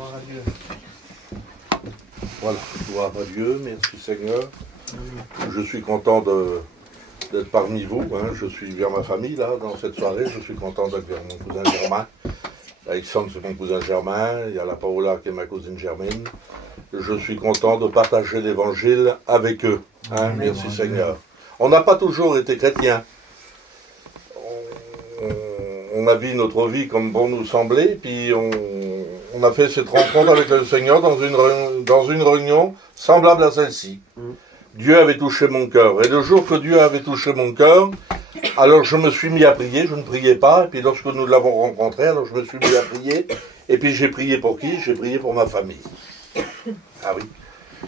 Gloire à Dieu. Voilà, gloire à Dieu, merci Seigneur. Je suis content d'être parmi vous. Hein. Je suis vers ma famille, là, dans cette soirée. Je suis content d'être vers mon cousin Germain. Alexandre, c'est mon cousin Germain. Il y a la Paola qui est ma cousine Germaine. Je suis content de partager l'évangile avec eux. Hein. Merci Seigneur. On n'a pas toujours été chrétiens. On a vu notre vie comme bon nous semblait, puis on a fait cette rencontre avec le Seigneur dans une réunion semblable à celle-ci. Dieu avait touché mon cœur. Et le jour que Dieu avait touché mon cœur, alors je me suis mis à prier, je ne priais pas, et puis lorsque nous l'avons rencontré, alors je me suis mis à prier, et puis j'ai prié pour qui? J'ai prié pour ma famille. Ah oui.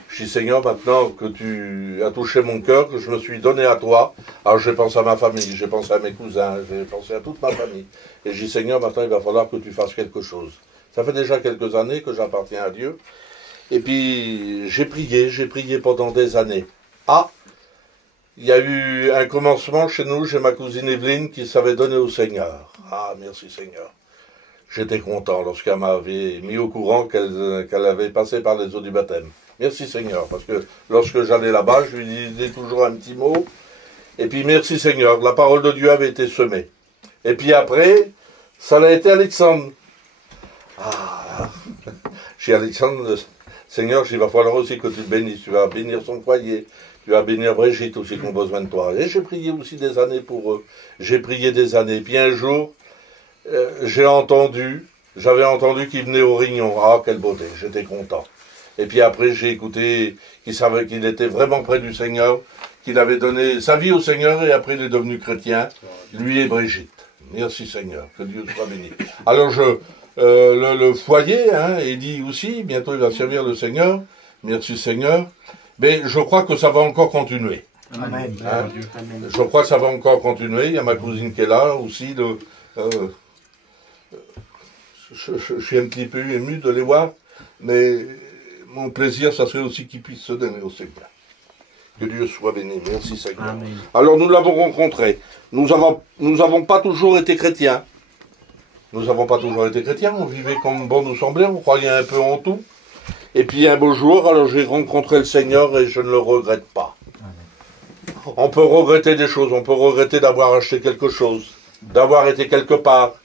Je dis, Seigneur, maintenant que tu as touché mon cœur, que je me suis donné à toi, alors j'ai pensé à ma famille, j'ai pensé à mes cousins, j'ai pensé à toute ma famille. Et je dis, Seigneur, maintenant il va falloir que tu fasses quelque chose. Ça fait déjà quelques années que j'appartiens à Dieu. Et puis j'ai prié pendant des années. Ah, il y a eu un commencement chez nous, j'ai ma cousine Evelyne qui s'avait donné au Seigneur. Ah, merci Seigneur. J'étais content lorsqu'elle m'avait mis au courant qu'elle avait passé par les eaux du baptême. Merci Seigneur, parce que lorsque j'allais là-bas, je lui disais toujours un petit mot. Et puis merci Seigneur, la parole de Dieu avait été semée. Et puis après, ça a été Alexandre. Ah, j'ai Alexandre, Seigneur, il va falloir aussi que tu le bénisses. Tu vas bénir son foyer, tu vas bénir Brigitte aussi qui ont besoin de toi. Et j'ai prié aussi des années pour eux. J'ai prié des années. Puis un jour, j'avais entendu qu'il venait au Rignon. Ah, quelle beauté, j'étais content. Et puis après, j'ai écouté qu'il savait qu'il était vraiment près du Seigneur, qu'il avait donné sa vie au Seigneur et après il est devenu chrétien, lui et Brigitte. Merci Seigneur, que Dieu soit béni. Alors le foyer, hein, il dit aussi, bientôt il va servir le Seigneur, merci Seigneur, mais je crois que ça va encore continuer. Amen. Hein, je crois que ça va encore continuer, il y a ma cousine qui est là aussi, je suis un petit peu ému de les voir, mais mon plaisir, ça serait aussi qu'ils puissent se donner au Seigneur. Que Dieu soit béni. Merci Seigneur. Amen. Alors nous l'avons rencontré. Nous avons pas toujours été chrétiens. Nous n'avons pas toujours été chrétiens. On vivait comme bon nous semblait. On croyait un peu en tout. Et puis un beau jour, alors j'ai rencontré le Seigneur et je ne le regrette pas. Amen. On peut regretter des choses. On peut regretter d'avoir acheté quelque chose, d'avoir été quelque part,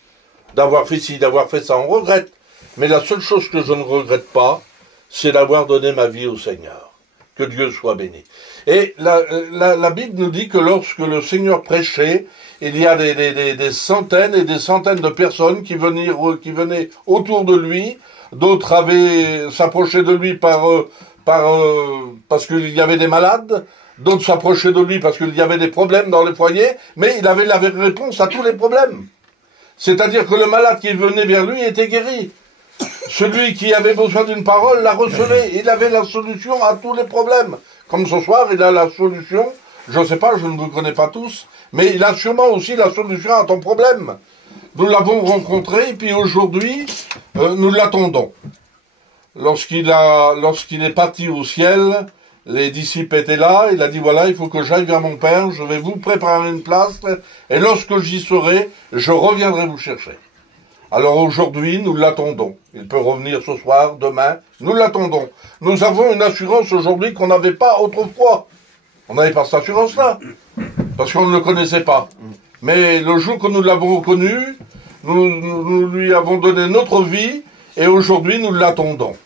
d'avoir fait ci, d'avoir fait ça. On regrette. Mais la seule chose que je ne regrette pas, c'est d'avoir donné ma vie au Seigneur. Que Dieu soit béni. Et la Bible nous dit que lorsque le Seigneur prêchait, il y a des centaines et des centaines de personnes qui venaient autour de lui. D'autres avaient s'approché de lui parce qu'il y avait des malades. D'autres s'approchaient de lui parce qu'il y avait des problèmes dans les foyers. Mais il avait la réponse à tous les problèmes. C'est-à-dire que le malade qui venait vers lui était guéri. Celui qui avait besoin d'une parole la recevait. Il avait la solution à tous les problèmes. Comme ce soir, il a la solution, je ne sais pas, je ne vous connais pas tous, mais il a sûrement aussi la solution à ton problème. Nous l'avons rencontré, et puis aujourd'hui, nous l'attendons. Lorsqu'il est parti au ciel, les disciples étaient là, il a dit, voilà, il faut que j'aille vers mon Père, je vais vous préparer une place, et lorsque j'y serai, je reviendrai vous chercher. Alors aujourd'hui, nous l'attendons. Il peut revenir ce soir, demain. Nous l'attendons. Nous avons une assurance aujourd'hui qu'on n'avait pas autrefois. On n'avait pas cette assurance-là. Parce qu'on ne le connaissait pas. Mais le jour que nous l'avons reconnu, nous lui avons donné notre vie. Et aujourd'hui, nous l'attendons.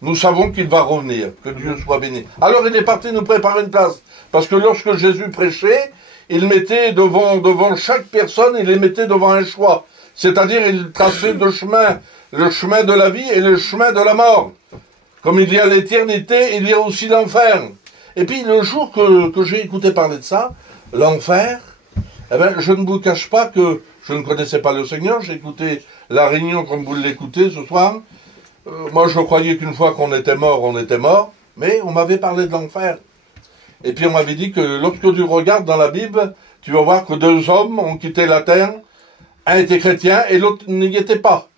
Nous savons qu'il va revenir. Que Dieu soit béni. Alors il est parti nous préparer une place. Parce que lorsque Jésus prêchait, il mettait devant chaque personne, il les mettait devant un choix. C'est-à-dire, il traçait deux chemins, le chemin de la vie et le chemin de la mort. Comme il y a l'éternité, il y a aussi l'enfer. Et puis, le jour que j'ai écouté parler de ça, l'enfer, eh ben, je ne vous cache pas que je ne connaissais pas le Seigneur. J'ai écouté la réunion comme vous l'écoutez ce soir. Moi, je croyais qu'une fois qu'on était mort, on était mort. Mais on m'avait parlé de l'enfer. Et puis, on m'avait dit que lorsque tu regardes dans la Bible, tu vas voir que deux hommes ont quitté la terre. Un était chrétien et l'autre n'y était pas.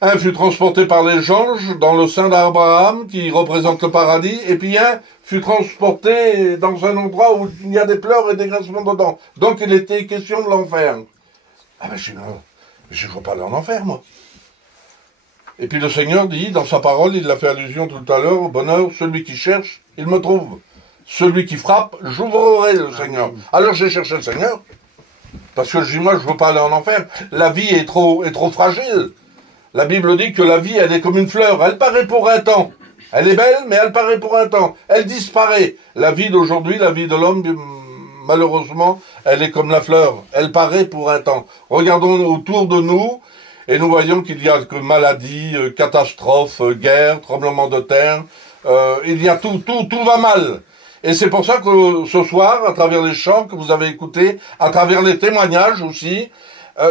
Un fut transporté par les anges dans le sein d'Abraham, qui représente le paradis, et puis un fut transporté dans un endroit où il y a des pleurs et des grincements dedans. Donc il était question de l'enfer. Ah ben je ne veux pas aller en enfer, moi. Et puis le Seigneur dit, dans sa parole, il l'a fait allusion tout à l'heure, au bonheur, celui qui cherche, il me trouve. Celui qui frappe, j'ouvrirai le Seigneur. Alors j'ai cherché le Seigneur, parce que je dis, moi, je ne veux pas aller en enfer. La vie est trop fragile. La Bible dit que la vie, elle est comme une fleur. Elle paraît pour un temps. Elle est belle, mais elle paraît pour un temps. Elle disparaît. La vie d'aujourd'hui, la vie de l'homme, malheureusement, elle est comme la fleur. Elle paraît pour un temps. Regardons autour de nous, et nous voyons qu'il y a que maladies, catastrophes, guerres, tremblements de terre. Il y a tout va mal. Et c'est pour ça que ce soir, à travers les chants que vous avez écoutés, à travers les témoignages aussi,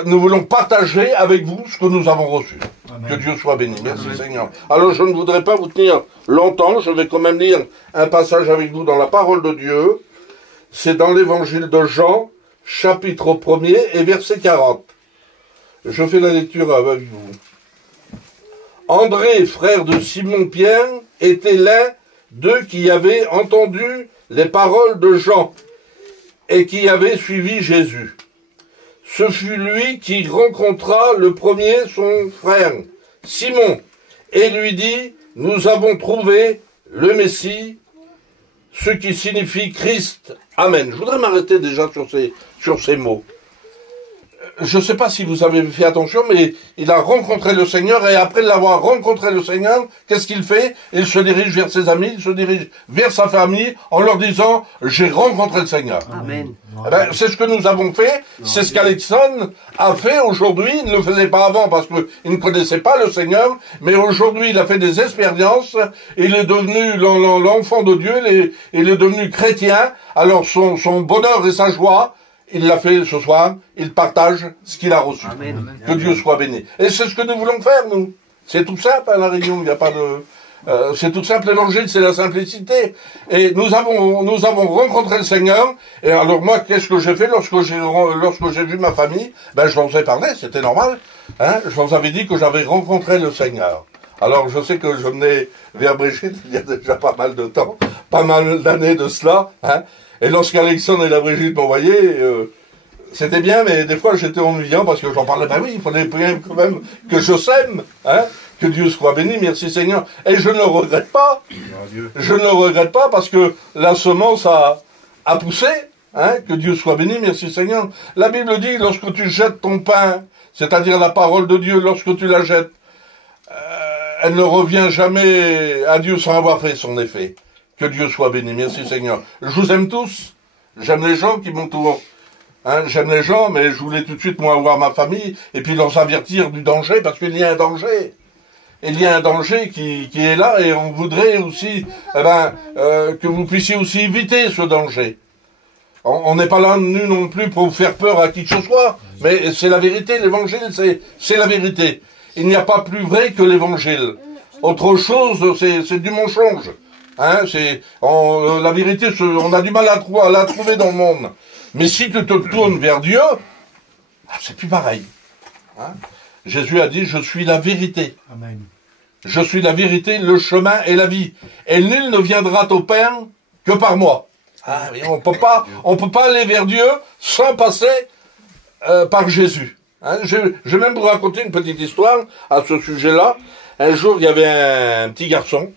nous voulons partager avec vous ce que nous avons reçu. Amen. Que Dieu soit béni. Merci Amen. Seigneur. Alors je ne voudrais pas vous tenir longtemps, je vais quand même lire un passage avec vous dans la parole de Dieu. C'est dans l'évangile de Jean, chapitre 1er et verset 40. Je fais la lecture avec vous. André, frère de Simon-Pierre, était l'un d'eux qui avaient entendu les paroles de Jean et qui avaient suivi Jésus. Ce fut lui qui rencontra le premier son frère, Simon, et lui dit, nous avons trouvé le Messie, ce qui signifie Christ. Amen. Je voudrais m'arrêter déjà sur ces mots. Je ne sais pas si vous avez fait attention, mais il a rencontré le Seigneur, et après l'avoir rencontré le Seigneur, qu'est-ce qu'il fait? Il se dirige vers ses amis, il se dirige vers sa famille, en leur disant, j'ai rencontré le Seigneur. Amen. Eh ben, c'est ce que nous avons fait, c'est ce qu'Alexandre a fait aujourd'hui. Il ne le faisait pas avant parce qu'il ne connaissait pas le Seigneur, mais aujourd'hui il a fait des expériences, il est devenu l'enfant de Dieu, il est devenu chrétien. Alors son bonheur et sa joie, il l'a fait ce soir, il partage ce qu'il a reçu. Amen. Que Dieu soit béni. Et c'est ce que nous voulons faire, nous. C'est tout simple, à la Réunion, il n'y a pas de... c'est tout simple, l'évangile, c'est la simplicité. Et nous avons rencontré le Seigneur, et alors moi, qu'est-ce que j'ai fait lorsque j'ai vu ma famille? Ben, je leur ai parlé, c'était normal. Hein, je leur avais dit que j'avais rencontré le Seigneur. Alors, je sais que je venais vers Brigitte, il y a déjà pas mal de temps, pas mal d'années de cela, hein. Et lorsqu'Alexandre et la Brigitte m'envoyaient, c'était bien, mais des fois j'étais ennuyant parce que j'en parlais, ben oui, il fallait bien quand même que je sème, hein, que Dieu soit béni, merci Seigneur. Et je ne le regrette pas, je ne le regrette pas parce que la semence a poussé, hein, que Dieu soit béni, merci Seigneur. La Bible dit, lorsque tu jettes ton pain, c'est-à-dire la parole de Dieu, lorsque tu la jettes, elle ne revient jamais à Dieu sans avoir fait son effet. Que Dieu soit béni. Merci Seigneur. Je vous aime tous. J'aime les gens qui m'entourent. Hein, j'aime les gens, mais je voulais tout de suite, moi, voir ma famille et puis leur avertir du danger, parce qu'il y a un danger. Il y a un danger qui est là, et on voudrait aussi que vous puissiez aussi éviter ce danger. On n'est pas là, nous non plus, pour vous faire peur à qui que ce soit, mais c'est la vérité. L'évangile, c'est la vérité. Il n'y a pas plus vrai que l'évangile. Autre chose, c'est du mensonge. Hein, la vérité, on a du mal à la trouver dans le monde. Mais si tu te tournes vers Dieu, c'est plus pareil. Hein? Jésus a dit, je suis la vérité. Amen. Je suis la vérité, le chemin et la vie. Et nul ne viendra au Père que par moi. Ah, oui, on peut pas aller vers Dieu sans passer par Jésus. Hein? Je vais même vous raconter une petite histoire à ce sujet-là. Un jour, il y avait un petit garçon.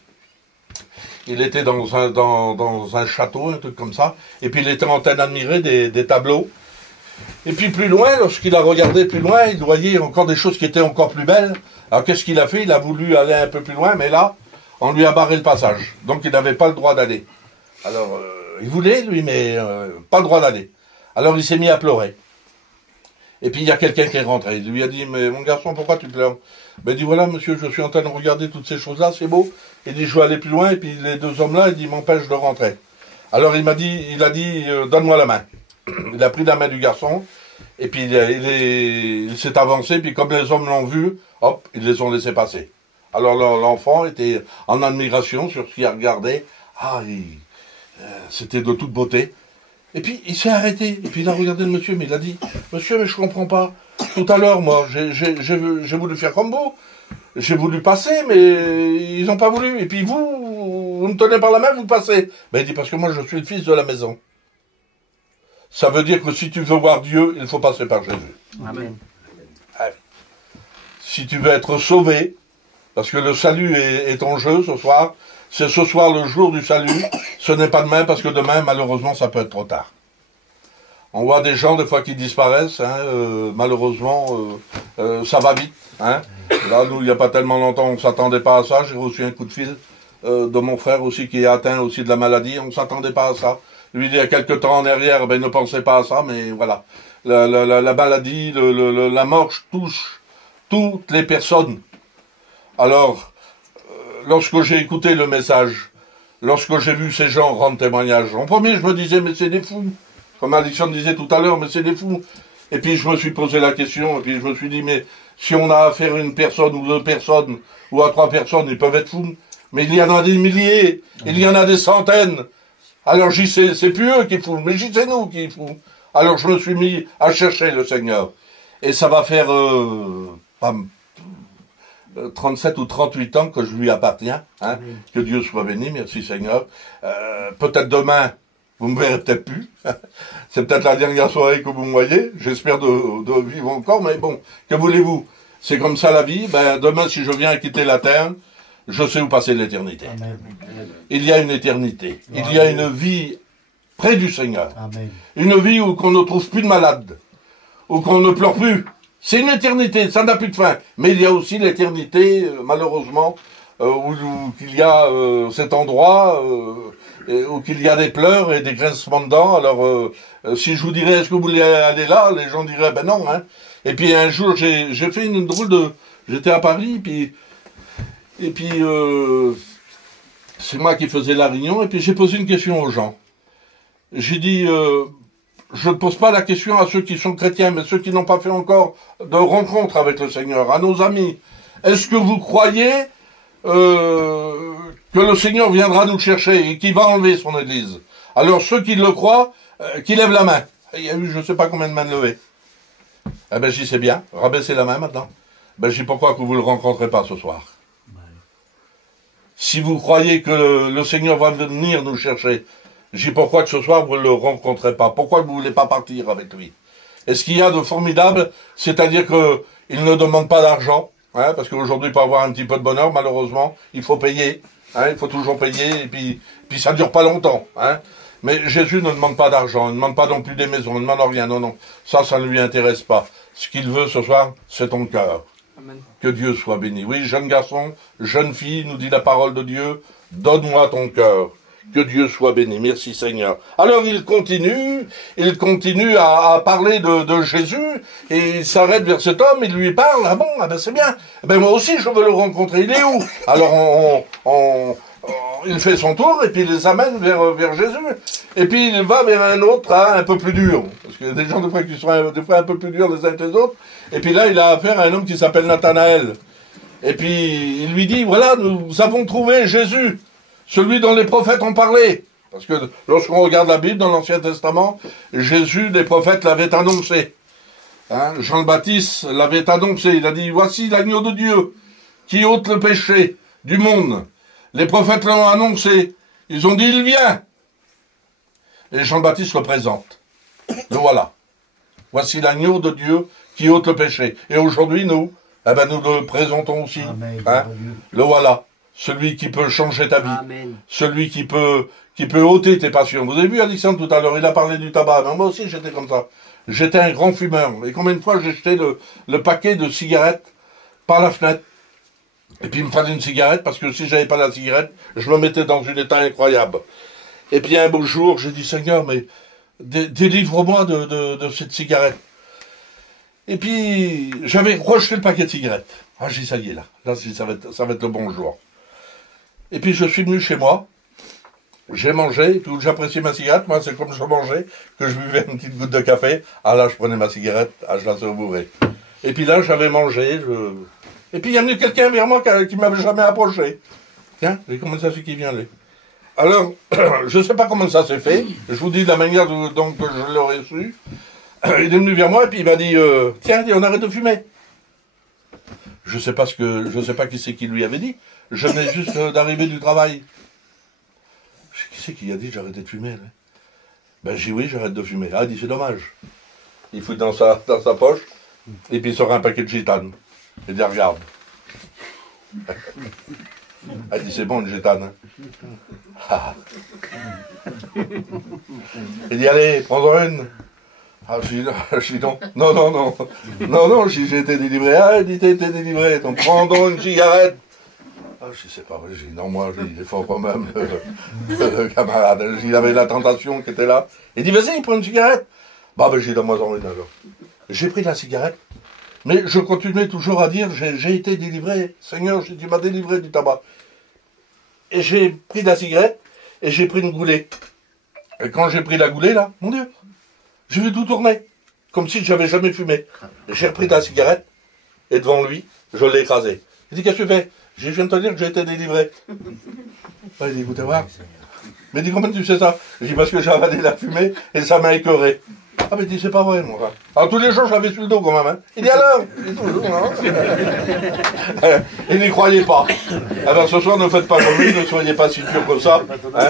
Il était dans un château, un truc comme ça, et puis il était en train d'admirer des tableaux. Et puis plus loin, lorsqu'il a regardé plus loin, il voyait encore des choses qui étaient encore plus belles. Alors qu'est-ce qu'il a fait? Il a voulu aller un peu plus loin, mais là, on lui a barré le passage. Donc il n'avait pas le droit d'aller. Alors, il voulait, lui, mais pas le droit d'aller. Alors il s'est mis à pleurer. Et puis il y a quelqu'un qui est rentré. Il lui a dit, mais mon garçon, pourquoi tu pleures? Ben il dit, voilà monsieur, je suis en train de regarder toutes ces choses-là, c'est beau. Il dit, je veux aller plus loin, et puis les deux hommes-là, il dit, m'empêchent de rentrer. Alors il a dit, donne-moi la main. Il a pris la main du garçon, et puis il s'est avancé, puis comme les hommes l'ont vu, hop, ils les ont laissés passer. Alors l'enfant était en admiration sur ce qu'il regardait. Ah, c'était de toute beauté. Et puis il s'est arrêté, et puis il a regardé le monsieur, mais il a dit, monsieur, mais je comprends pas. Tout à l'heure, moi, j'ai voulu faire comme vous. J'ai voulu passer, mais ils n'ont pas voulu. Et puis vous me tenez par la main, vous passez. Ben il dit, parce que moi je suis le fils de la maison. Ça veut dire que si tu veux voir Dieu, il faut passer par Jésus. Amen. Si tu veux être sauvé, Parce que le salut est en jeu ce soir. C'est ce soir le jour du salut. Ce n'est pas demain, parce que demain, malheureusement, ça peut être trop tard. On voit des gens, des fois, qui disparaissent. Hein, malheureusement, ça va vite. Hein. Là, nous, il n'y a pas tellement longtemps, on ne s'attendait pas à ça. J'ai reçu un coup de fil de mon frère aussi, qui est atteint aussi de la maladie. On ne s'attendait pas à ça. Lui, il y a quelques temps en arrière, ben, il ne pensait pas à ça, mais voilà. La maladie, la mort touche toutes les personnes. Alors, lorsque j'ai écouté le message, lorsque j'ai vu ces gens rendre témoignage, en premier, je me disais, mais c'est des fous. Comme Alexandre disait tout à l'heure, mais c'est des fous. Et puis, je me suis posé la question, et puis je me suis dit, mais si on a affaire à une personne ou deux personnes, ou à 3 personnes, ils peuvent être fous. Mais il y en a des milliers, il y en a des centaines. Alors, j'y sais, c'est plus eux qui font, mais j'y sais nous qui font. Alors, je me suis mis à chercher le Seigneur. Et ça va faire 37 ou 38 ans que je lui appartiens. Hein. Que Dieu soit béni, merci Seigneur. Peut-être demain, vous me verrez peut-être plus. C'est peut-être la dernière soirée que vous me voyez. J'espère de vivre encore, mais bon, que voulez-vous? C'est comme ça la vie. Ben, demain, si je viens quitter la terre, je sais où passer l'éternité. Il y a une éternité. Il y a une vie près du Seigneur. Amen. Une vie où qu'on ne trouve plus de malades, où qu'on ne pleure plus. C'est une éternité, ça n'a plus de fin. Mais il y a aussi l'éternité, malheureusement, où il y a cet endroit où il y a des pleurs et des grincements de dents. Alors, si je vous dirais, est-ce que vous voulez aller là? Les gens diraient, ben non. Hein. Et puis un jour, j'ai fait une drôle de... J'étais à Paris, et puis c'est moi qui faisais la réunion, et puis j'ai posé une question aux gens. J'ai dit, je ne pose pas la question à ceux qui sont chrétiens, mais ceux qui n'ont pas fait encore de rencontre avec le Seigneur, à nos amis. Est-ce que vous croyez que le Seigneur viendra nous chercher et qu'il va enlever son Église? Alors ceux qui le croient, qui lèvent la main. Il y a eu je ne sais pas combien de mains levées. Eh ben j'y sais bien, rabaissez la main maintenant. Ben j'ai pourquoi que vous ne le rencontrez pas ce soir. Si vous croyez que le Seigneur va venir nous chercher, j'ai pourquoi que ce soir vous ne le rencontrez pas. Pourquoi vous ne voulez pas partir avec lui? Et ce qu'il y a de formidable, c'est-à-dire qu'il ne demande pas d'argent, hein, parce qu'aujourd'hui, pour avoir un petit peu de bonheur, malheureusement, il faut payer. Hein, il faut toujours payer, et puis ça ne dure pas longtemps. Hein. Mais Jésus ne demande pas d'argent, il ne demande pas non plus des maisons, il ne demande rien. Non, non, ça ne lui intéresse pas. Ce qu'il veut ce soir, c'est ton cœur. Amen. Que Dieu soit béni. Oui, jeune garçon, jeune fille, nous dit la parole de Dieu, donne-moi ton cœur. Que Dieu soit béni. Merci Seigneur. Alors il continue à parler de Jésus, et il s'arrête vers cet homme, il lui parle, ah bon, ah ben c'est bien, ben moi aussi je veux le rencontrer, il est où? Alors il fait son tour, et puis il les amène vers Jésus, et puis il va vers un autre, hein, un peu plus dur, parce qu'il y a des gens des fois qui sont des fois un peu plus durs les uns que les autres, et puis là il a affaire à un homme qui s'appelle Nathanaël, et puis il lui dit, voilà, nous avons trouvé Jésus, celui dont les prophètes ont parlé. Parce que lorsqu'on regarde la Bible, dans l'Ancien Testament, Jésus, les prophètes l'avaient annoncé. Hein, Jean le Baptiste l'avait annoncé. Il a dit, voici l'agneau de Dieu, qui ôte le péché du monde. Les prophètes l'ont annoncé. Ils ont dit, il vient. Et Jean le Baptiste le présente. Le voilà. Voici l'agneau de Dieu, qui ôte le péché. Et aujourd'hui, nous le présentons aussi. Hein, le voilà. Celui qui peut changer ta vie. Amen. Celui qui peut ôter tes passions. Vous avez vu Alexandre tout à l'heure, il a parlé du tabac. Mais moi aussi j'étais comme ça. J'étais un grand fumeur. Et combien de fois j'ai jeté le paquet de cigarettes par la fenêtre. Et puis il me fallait une cigarette, parce que si j'avais pas la cigarette, je me mettais dans un état incroyable. Et puis un beau jour, j'ai dit, Seigneur, mais délivre-moi de cette cigarette. Et puis j'avais rejeté le paquet de cigarettes. Ah, j'ai dit, ça y est là. Là, ça va être le bon jour. Et puis je suis venu chez moi, j'ai mangé, et puis j'appréciais ma cigarette, moi c'est comme je mangeais, que je buvais une petite goutte de café, ah là je prenais ma cigarette, ah je la savourais. Et puis là j'avais mangé, et puis il y a venu quelqu'un vers moi qui m'avait jamais approché. Tiens, comment ça c'est qui vient là? Alors, je ne sais pas comment ça s'est fait, je vous dis de la manière dont je l'aurais su. Il est venu vers moi et puis il m'a dit, tiens, on arrête de fumer. Je sais pas qui c'est qui lui avait dit. Je venais juste d'arriver du travail. Qui c'est qui a dit que j'arrêtais de fumer là? Ben j'ai dit oui, j'arrête de fumer. Ah, il dit c'est dommage. Il fout dans sa poche et puis il sort un paquet de gitane. Il dit regarde. Elle dit, c'est bon, une gétane. Hein. Ah. Il dit, allez, prends-en une. Ah, je dis non, j'ai été délivré. Ah, il dit, t'as été délivré, donc prends-en une cigarette. Ah, je dis, c'est pas vrai, j'ai dit, non, moi, il est fort quand même, le camarade. Il avait la tentation qui était là. Il dit, vas-y, prends une cigarette. Bah, ben, j'ai donne-moi-en une alors. J'ai pris la cigarette, mais je continuais toujours à dire, j'ai été délivré. Seigneur, tu m'as délivré du tabac. Et j'ai pris la cigarette, et j'ai pris une goulée. Et quand j'ai pris la goulée, là, mon Dieu, j'ai vu tout tourner, comme si j'avais jamais fumé. J'ai repris la cigarette, et devant lui, je l'ai écrasé. Il dit, qu'est-ce que tu fais? Je viens de te dire que j'ai été délivré. Il dit, écoutez voir. Mais il dit, comment tu sais ça? Je dis, parce que j'ai avalé la fumée, et ça m'a écœuré. Ah, mais il dit, c'est pas vrai, moi. Alors, tous les jours, je l'avais sur le dos, quand même. Hein. Il dit, alors? Il dit, toujours, hein. Il n'y croyait pas. Alors, ce soir, ne faites pas comme lui, ne soyez pas si dur que ça. Hein.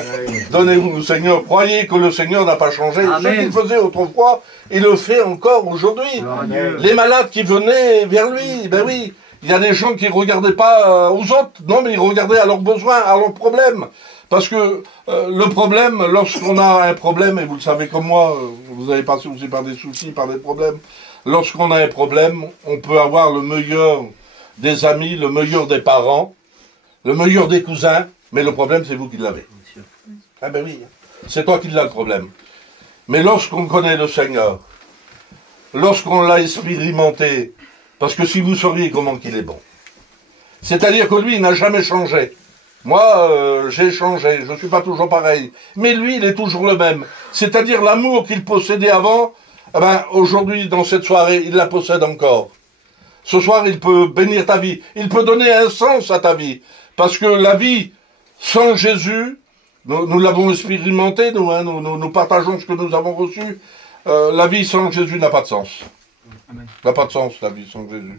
Donnez-vous au Seigneur. Croyez que le Seigneur n'a pas changé. Amen. Ce qu'il faisait autrefois, il le fait encore aujourd'hui. Les malades qui venaient vers lui, ben oui. Il y a des gens qui ne regardaient pas aux autres. Non, mais ils regardaient à leurs besoins, à leurs problèmes. Parce que le problème, lorsqu'on a un problème, et vous le savez comme moi, vous avez passé aussi par des soucis, par des problèmes, lorsqu'on a un problème, on peut avoir le meilleur des amis, le meilleur des parents, le meilleur des cousins, mais le problème, c'est vous qui l'avez. Ah ben oui, c'est toi qui l'as le problème. Mais lorsqu'on connaît le Seigneur, lorsqu'on l'a expérimenté, parce que si vous sauriez comment qu'il est bon, c'est-à-dire que lui, il n'a jamais changé. Moi, j'ai changé, je ne suis pas toujours pareil. Mais lui, il est toujours le même. C'est-à-dire l'amour qu'il possédait avant, eh ben, aujourd'hui, dans cette soirée, il la possède encore. Ce soir, il peut bénir ta vie. Il peut donner un sens à ta vie. Parce que la vie sans Jésus, nous l'avons expérimenté, nous partageons ce que nous avons reçu. La vie sans Jésus n'a pas de sens. N'a pas de sens, la vie sans Jésus.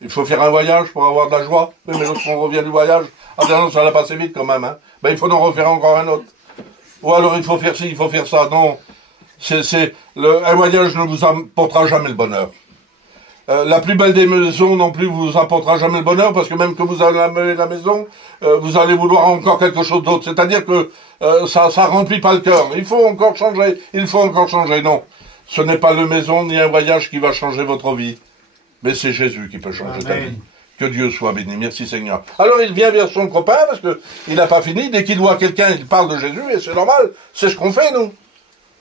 Il faut faire un voyage pour avoir de la joie. Oui, mais lorsqu'on revient du voyage, non, ça l'a passé vite quand même. Hein. Ben, il faut en refaire encore un autre. Ou alors il faut faire ci, il faut faire ça. Non, un voyage ne vous apportera jamais le bonheur. La plus belle des maisons non plus vous apportera jamais le bonheur, parce que même que vous allez amener la maison, vous allez vouloir encore quelque chose d'autre. C'est-à-dire que ça remplit pas le cœur. Il faut encore changer. Non, ce n'est pas la maison ni un voyage qui va changer votre vie. Mais c'est Jésus qui peut changer ta vie. Que Dieu soit béni. Merci Seigneur. Alors il vient vers son copain, parce que il n'a pas fini. Dès qu'il voit quelqu'un, il parle de Jésus, et c'est normal. C'est ce qu'on fait, nous.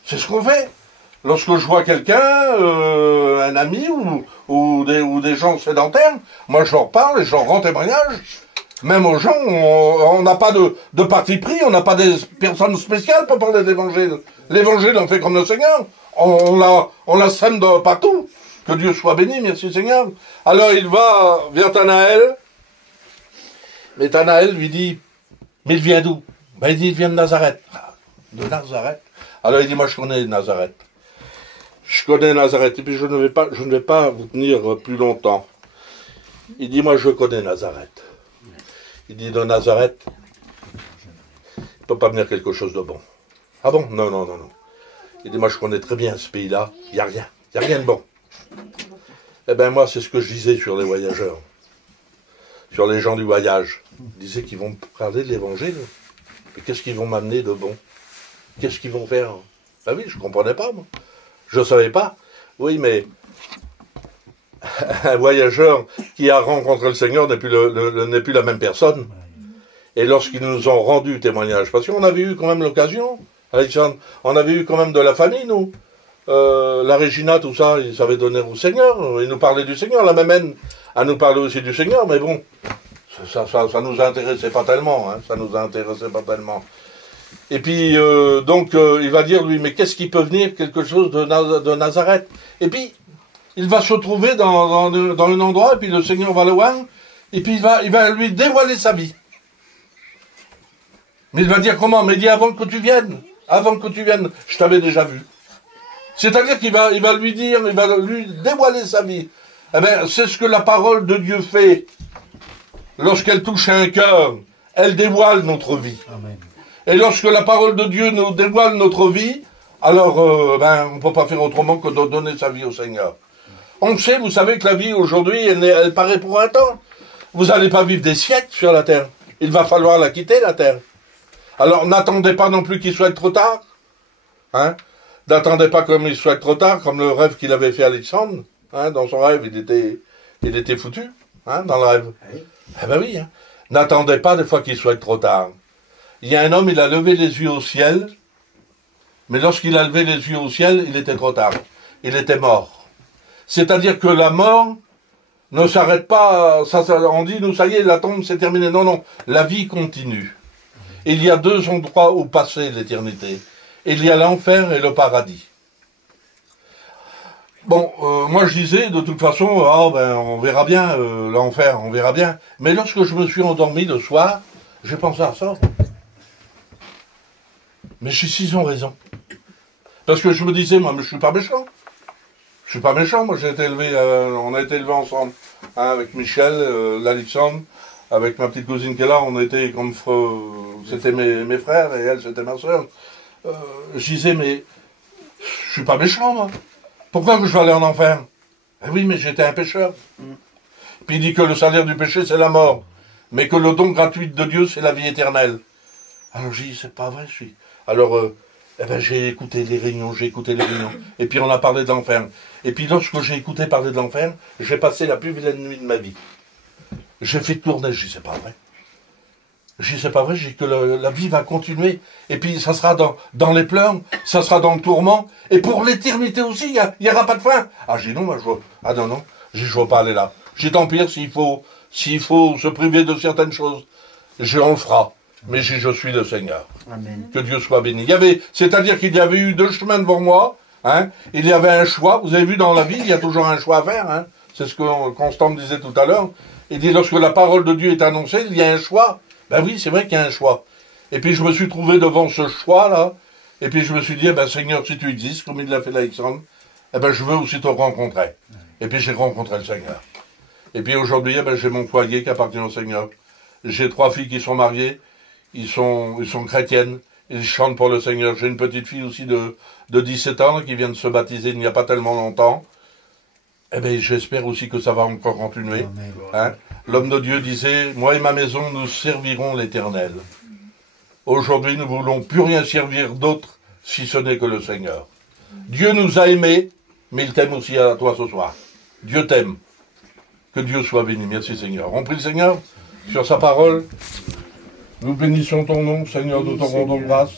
C'est ce qu'on fait. Lorsque je vois quelqu'un, un ami ou des gens sédentaires, moi je leur parle et je leur rends témoignage. Même aux gens, on n'a pas de parti pris, on n'a pas des personnes spéciales pour parler de l'évangile. L'évangile, on fait comme le Seigneur. On la sème de partout. Que Dieu soit béni, merci Seigneur. Alors il va vers Nathanaël. Mais Nathanaël lui dit, mais il vient d'où? Ben, il dit, il vient de Nazareth. De Nazareth. Alors il dit, moi je connais Nazareth. Je connais Nazareth. Et puis je ne vais pas vous tenir plus longtemps. Il dit, moi je connais Nazareth. Il dit, de Nazareth, il ne peut pas venir quelque chose de bon. Ah bon? Non. Il dit, moi je connais très bien ce pays-là. Il n'y a rien. Il n'y a rien de bon. Eh bien moi, c'est ce que je disais sur les voyageurs. Sur les gens du voyage. Je disais qu'ils vont parler de l'évangile. Mais qu'est-ce qu'ils vont m'amener de bon? Qu'est-ce qu'ils vont faire? Ah oui, je ne comprenais pas, moi. Je ne savais pas. Oui, mais un voyageur qui a rencontré le Seigneur n'est plus la même personne. Et lorsqu'ils nous ont rendu témoignage, parce qu'on avait eu quand même l'occasion, Alexandre, on avait eu quand même de la famille, nous. La Régina, tout ça, ils savaient donner au Seigneur, ils nous parlaient du Seigneur, la même haine à nous parler aussi du Seigneur, mais bon, ça nous intéressait pas tellement, hein, ça nous intéressait pas tellement. Et puis, donc, il va dire, lui, mais qu'est-ce qui peut venir, quelque chose de Nazareth? Et puis, il va se trouver dans un endroit, et puis le Seigneur va le voir, et puis il va lui dévoiler sa vie. Mais il va dire comment? Mais il dit, avant que tu viennes, je t'avais déjà vu. C'est-à-dire qu'il va lui dire, il va lui dévoiler sa vie. Eh bien, c'est ce que la parole de Dieu fait. Lorsqu'elle touche un cœur, elle dévoile notre vie. Amen. Et lorsque la parole de Dieu nous dévoile notre vie, alors on ne peut pas faire autrement que de donner sa vie au Seigneur. On sait, vous savez que la vie aujourd'hui, elle paraît pour un temps. vous n'allez pas vivre des siècles sur la terre. Il va falloir la quitter, la terre. Alors, n'attendez pas non plus qu'il soit trop tard. Hein? N'attendez pas comme il soit trop tard, comme le rêve qu'il avait fait Alexandre. Hein? Dans son rêve, il était foutu, hein, dans le rêve. Oui. Eh ben oui. Hein? N'attendez pas des fois qu'il soit trop tard. Il y a un homme, il a levé les yeux au ciel, mais lorsqu'il a levé les yeux au ciel, il était trop tard. Il était mort. C'est-à-dire que la mort ne s'arrête pas, on dit, nous, ça y est, la tombe, c'est terminé. Non, non, la vie continue. Il y a deux endroits où passer l'éternité. Il y a l'enfer et le paradis. Bon, moi je disais, de toute façon, on verra bien, l'enfer, on verra bien. Mais lorsque je me suis endormi le soir, j'ai pensé à ça. Mais s'ils ont raison. Parce que je me disais, moi, mais je suis pas méchant. Je suis pas méchant, moi j'ai été élevé, on a été élevés ensemble, hein, avec Michel, l'Alexandre, avec ma petite cousine qui est là, on était comme, c'était mes frères et elle c'était ma soeur. Je disais, mais je suis pas méchant, moi. Pourquoi que je vais aller en enfer? Eh oui, mais j'étais un pécheur. Puis il dit que le salaire du péché, c'est la mort. Mais que le don gratuit de Dieu, c'est la vie éternelle. Alors j'ai dit, c'est pas vrai, je suis. Alors, j'ai écouté les réunions, Et puis on a parlé de l'enfer. Et puis lorsque j'ai écouté parler de l'enfer, j'ai passé la plus vilaine nuit de ma vie. J'ai fait tourner, je dis, c'est pas vrai. Je dis, c'est pas vrai, j'ai dit que la vie va continuer. Et puis, ça sera dans les pleurs, ça sera dans le tourment. Et pour l'éternité aussi, il n'y aura pas de fin. Ah, j'ai dit, non, moi, non. J'ai dit, je ne veux pas aller là. J'ai dit, tant pis, s'il faut se priver de certaines choses, on le fera. Mais j'ai dit, je suis le Seigneur. Amen. Que Dieu soit béni. C'est-à-dire qu'il y avait eu deux chemins devant moi. Hein. Il y avait un choix. Vous avez vu, dans la vie, il y a toujours un choix à faire. Hein. C'est ce que Constant me disait tout à l'heure. Il dit, lorsque la parole de Dieu est annoncée, il y a un choix. Ben oui, c'est vrai qu'il y a un choix. Et puis je me suis trouvé devant ce choix-là, et puis je me suis dit, Seigneur, si tu existes, comme il l'a fait l'Alexandre, je veux aussi te rencontrer. Et puis j'ai rencontré le Seigneur. Et puis aujourd'hui, j'ai mon foyer qui appartient au Seigneur. J'ai 3 filles qui sont mariées, ils sont chrétiennes, ils chantent pour le Seigneur. J'ai une petite fille aussi de 17 ans qui vient de se baptiser il n'y a pas tellement longtemps. J'espère aussi que ça va encore continuer. Hein? L'homme de Dieu disait, moi et ma maison, nous servirons l'Éternel. Aujourd'hui, nous ne voulons plus rien servir d'autre, si ce n'est que le Seigneur. Dieu nous a aimés, mais il t'aime aussi à toi ce soir. Dieu t'aime. Que Dieu soit béni. Merci Seigneur. On prie le Seigneur sur sa parole. Nous bénissons ton nom, Seigneur, nous te rendons grâce.